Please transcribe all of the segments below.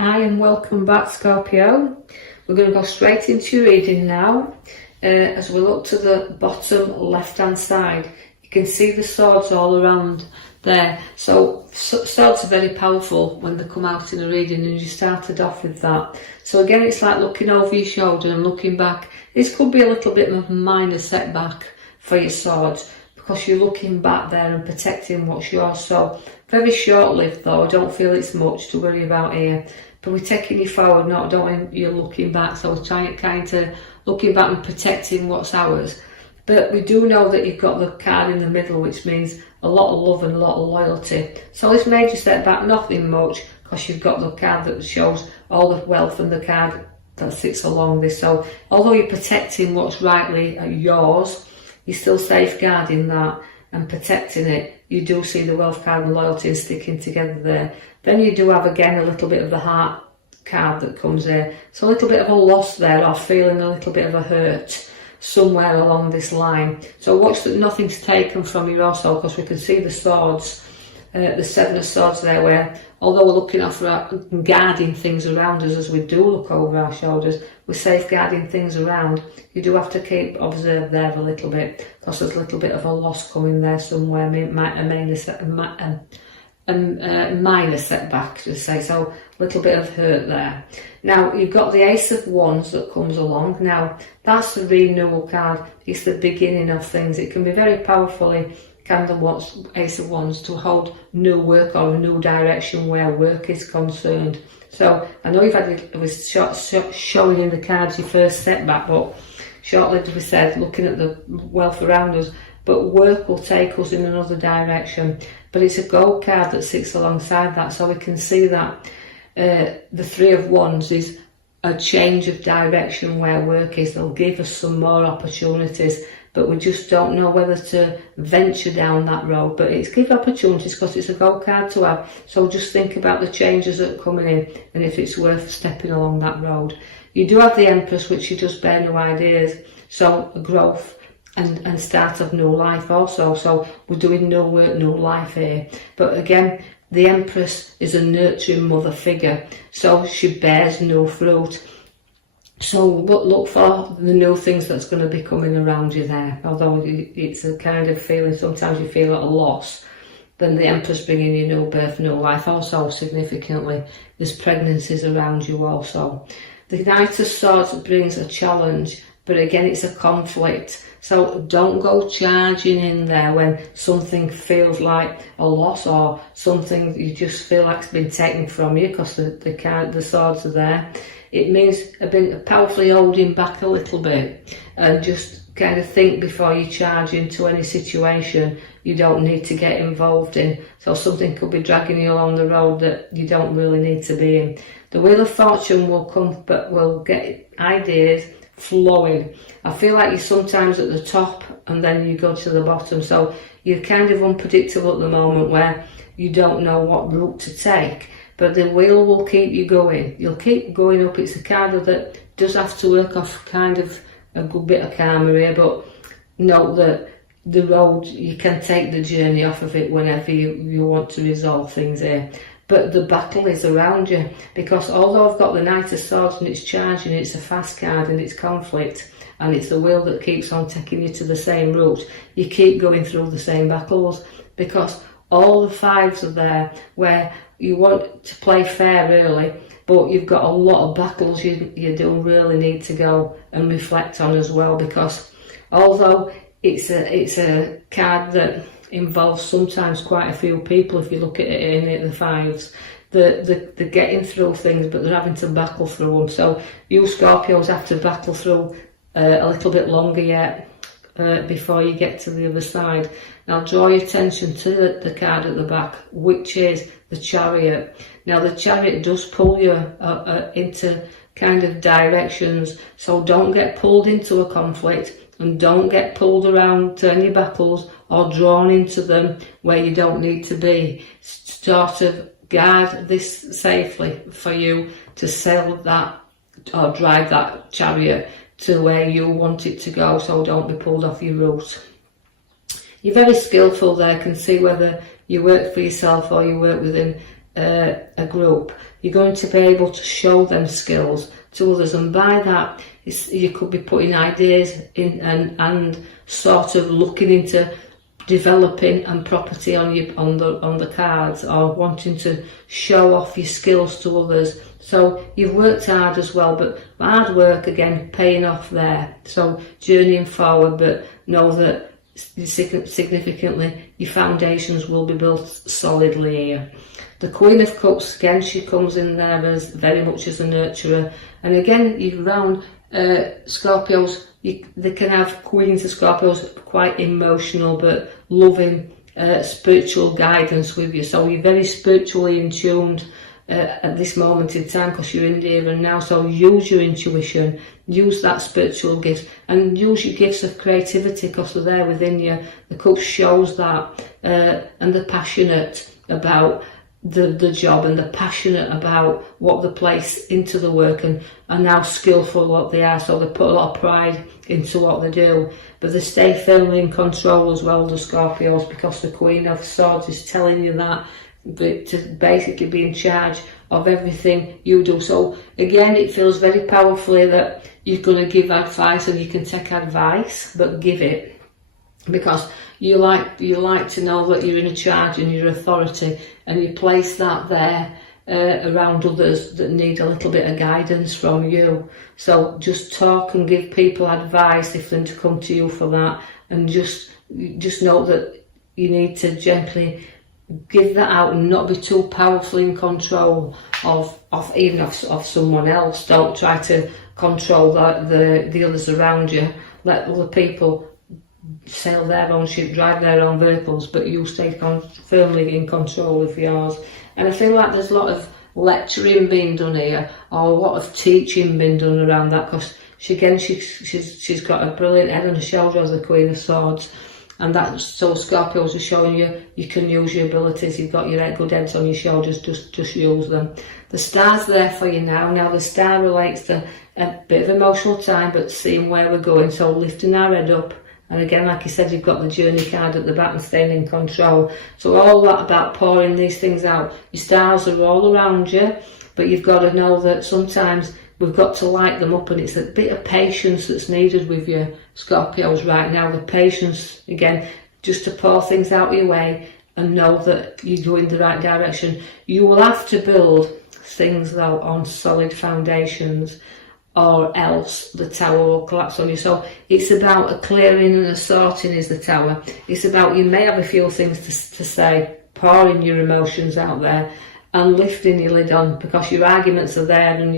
Hi and welcome back, Scorpio. We're going to go straight into your reading now. As we look to the bottom left hand side, you can see the swords all around there. So swords are very powerful when they come out in a reading, and you started off with that. So again, it's like looking over your shoulder and looking back. This could be a little bit of a minor setback for your swords, because you're looking back there and protecting what's yours. So very short-lived though, I don't feel it's much to worry about here. But we're taking you forward, not you're looking back. So we're trying kind of looking back and protecting what's ours. But we do know that you've got the card in the middle, which means a lot of love and a lot of loyalty. So this major setback, nothing much, because you've got the card that shows all the wealth and the card that sits along this. So although you're protecting what's rightly yours, you're still safeguarding that and protecting it. You do see the wealth card and loyalty and sticking together there. Then you do have again a little bit of the heart card that comes there. So a little bit of a loss there, or feeling a little bit of a hurt somewhere along this line. So watch that nothing's taken from you also, because we can see the swords, the seven of swords there, where although we're looking out for and guarding things around us as we do look over our shoulders, we're safeguarding things around. You do have to keep observe there a little bit, because there's a little bit of a loss coming there somewhere, a minor setback, just say, so a little bit of hurt there. Now you've got the Ace of Wands that comes along. Now that's the renewal card. It's the beginning of things. It can be very powerfully kind of what's Ace of Wands to hold new work or a new direction where work is concerned. So I know you've had it was showing in the cards your first setback, but short-lived, we said, looking at the wealth around us, but work will take us in another direction. But it's a gold card that sits alongside that, so we can see that the Three of Wands is a change of direction where work is. They'll give us some more opportunities, but we just don't know whether to venture down that road. But it's give opportunities, because it's a gold card to have. So just think about the changes that are coming in and if it's worth stepping along that road. You do have the Empress, which you just bear new ideas. So growth and start of new life also. So we're doing new work, new life here. But again, the Empress is a nurturing mother figure, so she bears new fruit. So look for the new things that's going to be coming around you there. Although it's a kind of feeling, sometimes you feel at a loss, then the Empress bringing you new birth, new life. Also significantly, there's pregnancies around you also. The Knight of Swords brings a challenge, but again it's a conflict. So don't go charging in there when something feels like a loss, or something you just feel like it's been taken from you, because the swords are there. It means a bit powerfully holding back a little bit, and just kind of think before you charge into any situation you don't need to get involved in. So something could be dragging you along the road that you don't really need to be in. The Wheel of Fortune will come, but will get ideas flowing. I feel like you're sometimes at the top and then you go to the bottom, so you're kind of unpredictable at the moment where you don't know what route to take, but the wheel will keep you going. You'll keep going up. It's a card that does have to work off kind of a good bit of karma here, but note that the road, you can take the journey off of it whenever you want to resolve things here. But the battle is around you, because although I've got the Knight of Swords and it's charging, it's a fast card and it's conflict, and it's the wheel that keeps on taking you to the same route, you keep going through the same battles, because all the fives are there where you want to play fair really, but you've got a lot of battles you do really need to go and reflect on as well, because although it's a card that involves sometimes quite a few people, if you look at it in the fives, they're getting through things, but they're having to battle through them. So you Scorpios have to battle through a little bit longer yet before you get to the other side. Now draw your attention to the card at the back, which is the Chariot. Now the Chariot does pull you into kind of directions, so don't get pulled into a conflict, and don't get pulled around to any battles or drawn into them where you don't need to be. Sort of guard this safely for you to sail that or drive that chariot to where you want it to go, so don't be pulled off your route. You're very skillful there, can see whether you work for yourself or you work within a group, you're going to be able to show them skills to others, and by that you could be putting ideas in and sort of looking into developing and property on the cards, or wanting to show off your skills to others. So you've worked hard as well, but hard work again paying off there. So journeying forward, but know that significantly your foundations will be built solidly here. The Queen of Cups, again, she comes in there as very much as a nurturer, and again you round Scorpios, they can have Queens of Scorpios quite emotional but loving spiritual guidance with you, so you're very spiritually in tuned at this moment in time because you're in the here and now. So use your intuition, use that spiritual gift, and use your gifts of creativity because they're there within you. The Cup shows that, and they're passionate about the job, and they're passionate about what they place into the work, and are now skillful what they are, so they put a lot of pride into what they do, but they stay firmly in control as well, the Scorpios, because the Queen of Swords is telling you that, but to basically be in charge of everything you do. So again, it feels very powerfully that you're going to give advice, and you can take advice, but give it, because you like to know that you're in charge and you're authority, and you place that there around others that need a little bit of guidance from you. So just talk and give people advice if they're to come to you for that, and just know that you need to gently give that out and not be too powerfully in control of someone else. Don't try to control the others around you. Let other people sail their own ship, drive their own vehicles, but you stay firmly in control of yours. And I feel like there's a lot of lecturing being done here, or a lot of teaching being done around that, because she's got a brilliant head on her shoulder as the Queen of Swords, and that, so Scorpios are showing you can use your abilities. You've got your good heads on your shoulders, just use them. The star's there for you now. Now the star relates to a bit of emotional time, but seeing where we're going, so lifting our head up. And again, like you said, you've got the journey card at the back and staying in control. So all that about pouring these things out. Your stars are all around you, but you've got to know that sometimes we've got to light them up, and it's a bit of patience that's needed with your Scorpios right now. The patience, again, just to pour things out your way and know that you go in the right direction. You will have to build things though on solid foundations, or else the tower will collapse on you. So it's about a clearing and a sorting is the tower. It's about, you may have a few things to say, pouring your emotions out there and lifting your lid on, because your arguments are there, and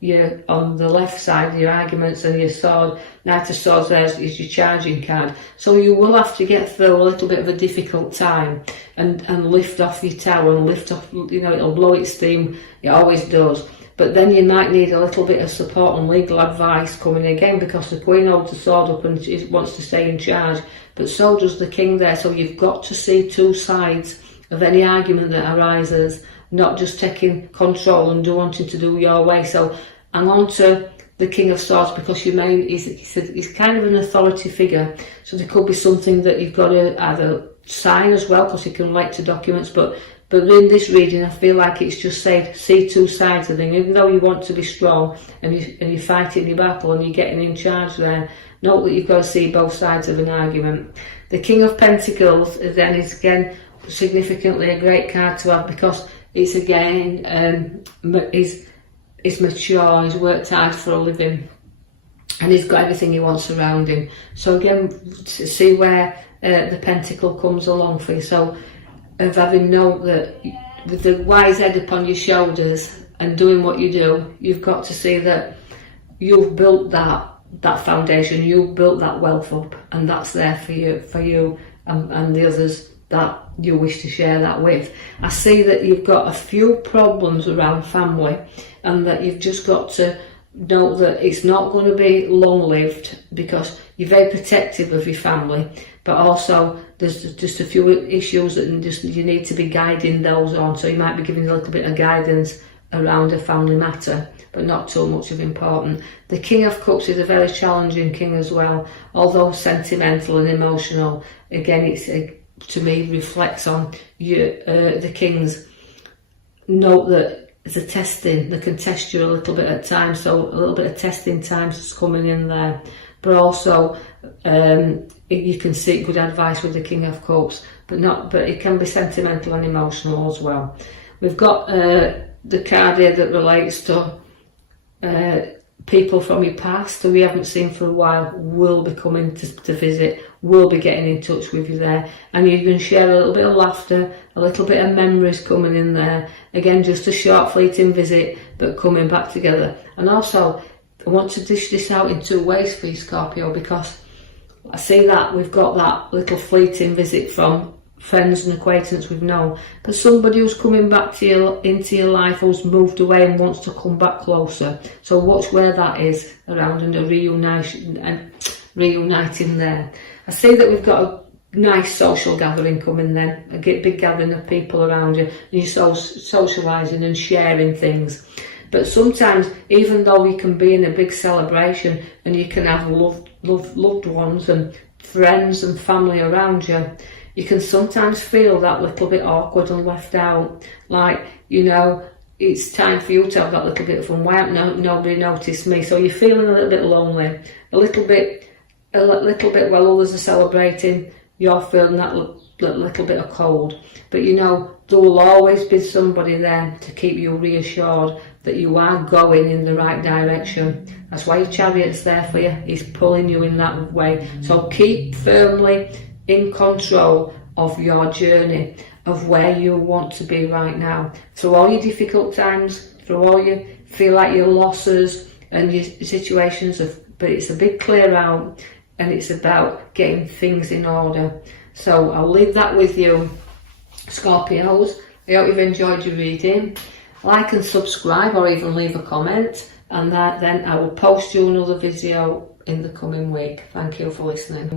you're on the left side, your arguments, and your sword, Knight of Swords there is your charging card. So you will have to get through a little bit of a difficult time and lift off your tower, and lift off, it'll blow its steam, it always does. But then you might need a little bit of support and legal advice coming again, because the Queen holds the sword up and she wants to stay in charge, but so does the King there. So you've got to see two sides of any argument that arises, not just taking control and wanting to do your way. So hang on to the King of Swords, because he's kind of an authority figure. So there could be something that you've got to either sign as well, because he can relate to documents, but in this reading, I feel like it's just said, see two sides of things. Even though you want to be strong and you're fighting your battle and you're getting in charge there, note that you've got to see both sides of an argument. The King of Pentacles then is again significantly a great card to have, because it's again, he's mature, he's worked hard for a living, and he's got everything he wants around him. So again, see where the pentacle comes along for you. So of having known that with the wise head upon your shoulders and doing what you do, you've got to see that you've built that foundation, you've built that wealth up, and that's there for you and the others that you wish to share that with. I see that you've got a few problems around family, and that you've just got to know that it's not going to be long-lived, because you're very protective of your family, but also there's just a few issues that you need to be guiding those on. So you might be giving a little bit of guidance around a family matter, but not too much of important. The King of Cups is a very challenging king as well, although sentimental and emotional. Again, it's to me reflects on the king's note that it's a testing, they can test you a little bit at times, so a little bit of testing times is coming in there. But also you can seek good advice with the King of Cups, but it can be sentimental and emotional as well. We've got the card here that relates to people from your past who we haven't seen for a while will be coming to visit, will be getting in touch with you there, and you can share a little bit of laughter, a little bit of memories coming in there. Again, just a short fleeting visit, but coming back together. And also, I want to dish this out in two ways for you, Scorpio, because I see that we've got that little fleeting visit from friends and acquaintances we've known, but somebody who's coming back to you, into your life, who's moved away and wants to come back closer. So watch where that is around, and a reuniting there. I see that we've got a nice social gathering coming then, a big gathering of people around you, and you're socialising and sharing things. But sometimes, even though you can be in a big celebration and you can have loved ones and friends and family around you, you can sometimes feel that little bit awkward and left out. Like, you know, it's time for you to have that little bit of fun. Why haven't nobody noticed me? So you're feeling a little bit lonely, a little bit while others are celebrating, you're feeling that little bit of cold. But you know, there will always be somebody there to keep you reassured that you are going in the right direction. That's why your Chariot's there for you. He's pulling you in that way. So keep firmly in control of your journey, of where you want to be right now. Through all your difficult times, through all you feel like your losses and your situations, but it's a big clear out, and it's about getting things in order. So I'll leave that with you, Scorpios. I hope you've enjoyed your reading. Like and subscribe, or even leave a comment, and then I will post you another video in the coming week. Thank you for listening.